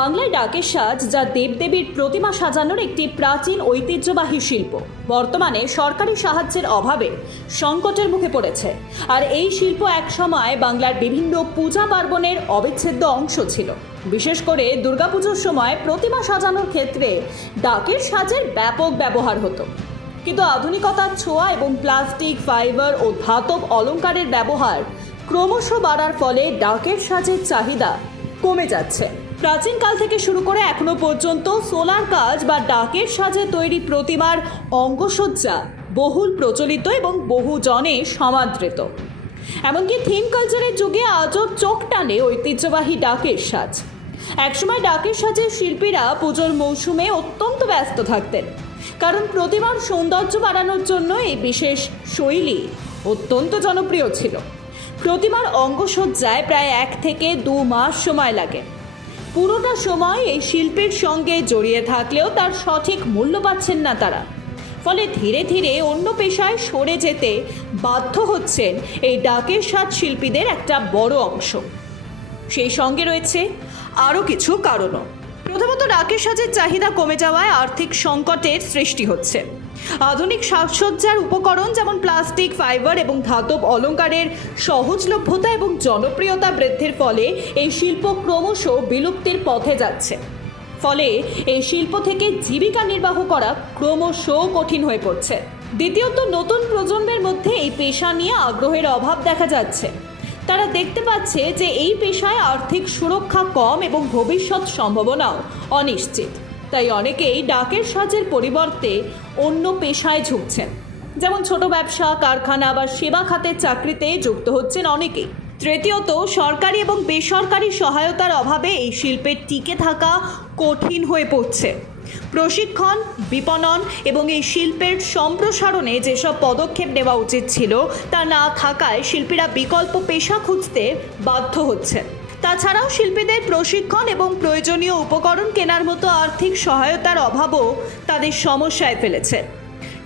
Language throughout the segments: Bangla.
বাংলায় ডাকের সাজ যা দেবদেবীর প্রতিমা সাজানোর একটি প্রাচীন ঐতিহ্যবাহী শিল্প। বর্তমানে সরকারি সাহায্যের অভাবে সংকটের মুখে পড়েছে। আর এই শিল্প এক সময় বাংলার বিভিন্ন পূজা পার্বণের অবিচ্ছেদ্য অংশ ছিল। বিশেষ করে দুর্গাপুজোর সময় প্রতিমা সাজানোর ক্ষেত্রে ডাকের সাজের ব্যাপক ব্যবহার হতো। কিন্তু আধুনিকতার ছোঁয়া এবং প্লাস্টিক, ফাইবার ও ধাতব অলংকারের ব্যবহার ক্রমশ বাড়ার ফলে ডাকের সাজের চাহিদা কমে যাচ্ছে। প্রাচীনকাল থেকে শুরু করে এখনও পর্যন্ত সোলার কাজ বা ডাকের সাজে তৈরি প্রতিমার অঙ্গসজ্জা বহুল প্রচলিত এবং বহু জনে সমাদৃত। এমনকি থিম কালচারের যুগে আজও চোখ টানে ঐতিহ্যবাহী ডাকের সাজ। একসময় ডাকের সাজের শিল্পীরা পুজোর মৌসুমে অত্যন্ত ব্যস্ত থাকতেন। কারণ প্রতিমার সৌন্দর্য বাড়ানোর জন্য এই বিশেষ শৈলী অত্যন্ত জনপ্রিয় ছিল। প্রতিমার অঙ্গসজ্জায় প্রায় এক থেকে দু মাস সময় লাগে। পুরোটা সময় এই শিল্পের সঙ্গে জড়িয়ে থাকলেও তার সঠিক মূল্য পাচ্ছেন না তারা। ফলে ধীরে ধীরে অন্য পেশায় সরে যেতে বাধ্য হচ্ছেন এই ডাকের সাজ শিল্পীদের একটা বড় অংশ। সেই সঙ্গে রয়েছে আরও কিছু কারণও। প্রথমত ডাকের সাজের চাহিদা কমে যাওয়ায় আর্থিক সংকটের সৃষ্টি হচ্ছে। আধুনিক সাজসজ্জার উপকরণ যেমন প্লাস্টিক, ফাইবার এবং ধাতব অলঙ্কারের সহজলভ্যতা এবং জনপ্রিয়তা বৃদ্ধির ফলে এই শিল্প ক্রমশ বিলুপ্তির পথে যাচ্ছে। ফলে এই শিল্প থেকে জীবিকা নির্বাহ করা ক্রমশ কঠিন হয়ে পড়ছে। দ্বিতীয়ত, নতুন প্রজন্মের মধ্যে এই পেশা নিয়ে আগ্রহের অভাব দেখা যাচ্ছে। তারা দেখতে পাচ্ছে যে এই পেশায় আর্থিক সুরক্ষা কম এবং ভবিষ্যৎ সম্ভাবনাও অনিশ্চিত। তাই অনেকেই ডাকের সাজের পরিবর্তে অন্য পেশায় ঝুঁকছেন। যেমন ছোট ব্যবসা, কারখানা বা সেবা খাতের চাকরিতে যুক্ত হচ্ছেন অনেকেই। তৃতীয়ত, সরকারি এবং বেসরকারি সহায়তার অভাবে এই শিল্পের টিকে থাকা কঠিন হয়ে পড়ছে। প্রশিক্ষণ, বিপণন এবং এই শিল্পের সম্প্রসারণে যেসব পদক্ষেপ নেওয়া উচিত ছিল, তা না থাকায় শিল্পীরা বিকল্প পেশা খুঁজতে বাধ্য হচ্ছে। তাছাড়াও শিল্পীদের প্রশিক্ষণ এবং প্রয়োজনীয় উপকরণ কেনার মতো আর্থিক সহায়তার অভাবও তাদের সমস্যায় ফেলেছে।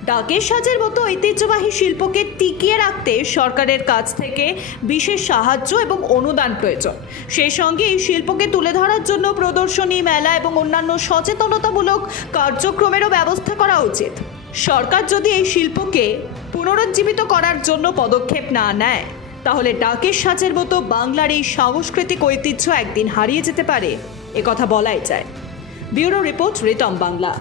ডাকের সাজের মতো ঐতিহ্যবাহী শিল্পকে টিকিয়ে রাখতে সরকারের কাছ থেকে বিশেষ সাহায্য এবং অনুদান প্রয়োজন। সেই সঙ্গে এই শিল্পকে তুলে ধরার জন্য প্রদর্শনী, মেলা এবং অন্যান্য সচেতনতামূলক কার্যক্রমেরও ব্যবস্থা করা উচিত। সরকার যদি এই শিল্পকে পুনরুজ্জীবিত করার জন্য পদক্ষেপ না নেয়, তাহলে ডাকের সাজের মতো বাংলার এই সাংস্কৃতিক ঐতিহ্য একদিন হারিয়ে যেতে পারে, এ কথা বলাই যায়। ব্যুরো রিপোর্ট রিটম বাংলা।